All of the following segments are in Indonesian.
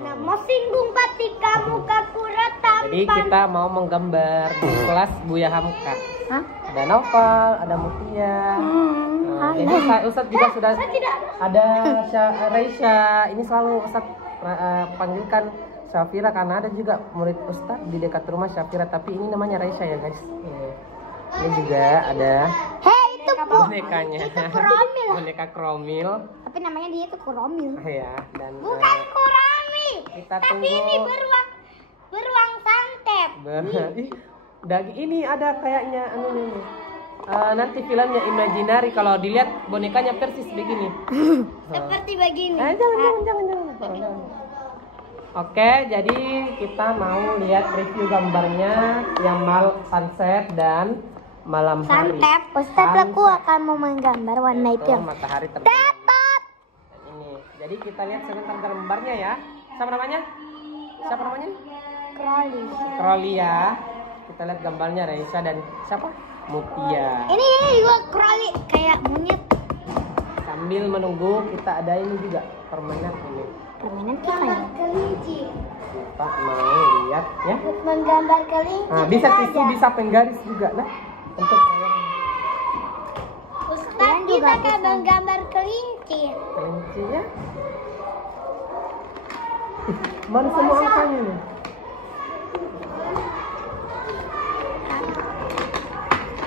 Namo singgung batika mukaku rata. Jadi kita mau menggambar di kelas Buya Hamka. Hah? Ada Noval, ada Mutia. Jadi Ustadz juga sudah ada Raisya. Ini selalu Ustadz panggilkan Syafira karena ada juga murid Ustadz di dekat rumah Syafira, tapi ini namanya Raisya ya guys. Ini juga ada Itu bonekanya. Itu Kromil. Boneka Kromil. Tapi namanya dia itu Kromil. Ya, dan Bukan Kromil. kita Tapi tunggu. ini beruang santet. Ini ada kayaknya nih. Nanti filmnya Imaginary, kalau dilihat bonekanya persis begini. Seperti begini. Jangan. Oke, jadi kita mau lihat review gambarnya yang sunset dan malam hari. Santet. Ustadz aku akan mau menggambar warna itu. Matahari terbit. Ini. Jadi kita lihat sebentar gambarnya ya. Siapa namanya? Crowley ya. Kita lihat gambarnya Raisa dan siapa? Mutia. Ini juga Crowley kayak monyet. Sambil menunggu kita ada ini juga permainan ini. Permainan kayak kelinci. Kita mau lihat ya. Menggambar kelinci. Nah, bisa tisu, bisa penggaris juga lah. Untuk Ustadz kita akan menggambar kelinci. kelinci ya. Mana semua angkanya nih?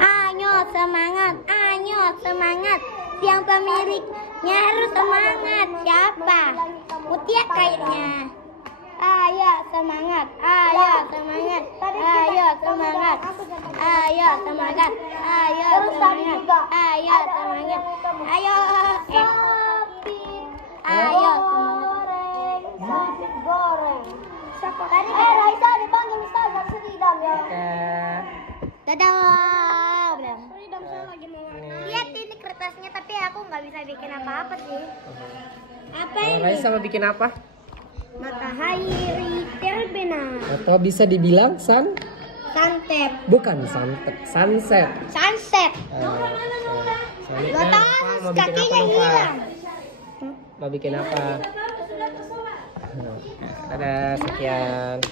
Ayo semangat. Yang pemiliknya harus semangat. Siapa? Mutia kayaknya. Ayo semangat. Goreng. Tadi Raisa dipanggil Ustazah Seridam ya. Oke. Dadah. Lihat ini kertasnya, tapi aku nggak bisa bikin apa-apa sih. Apa ini? Raisa mau bikin apa? Matahari terbenam. Atau bisa dibilang Santet. bukan sunset. Sunset. Batas kakinya hilang. Mau bikin apa? Ada sekian.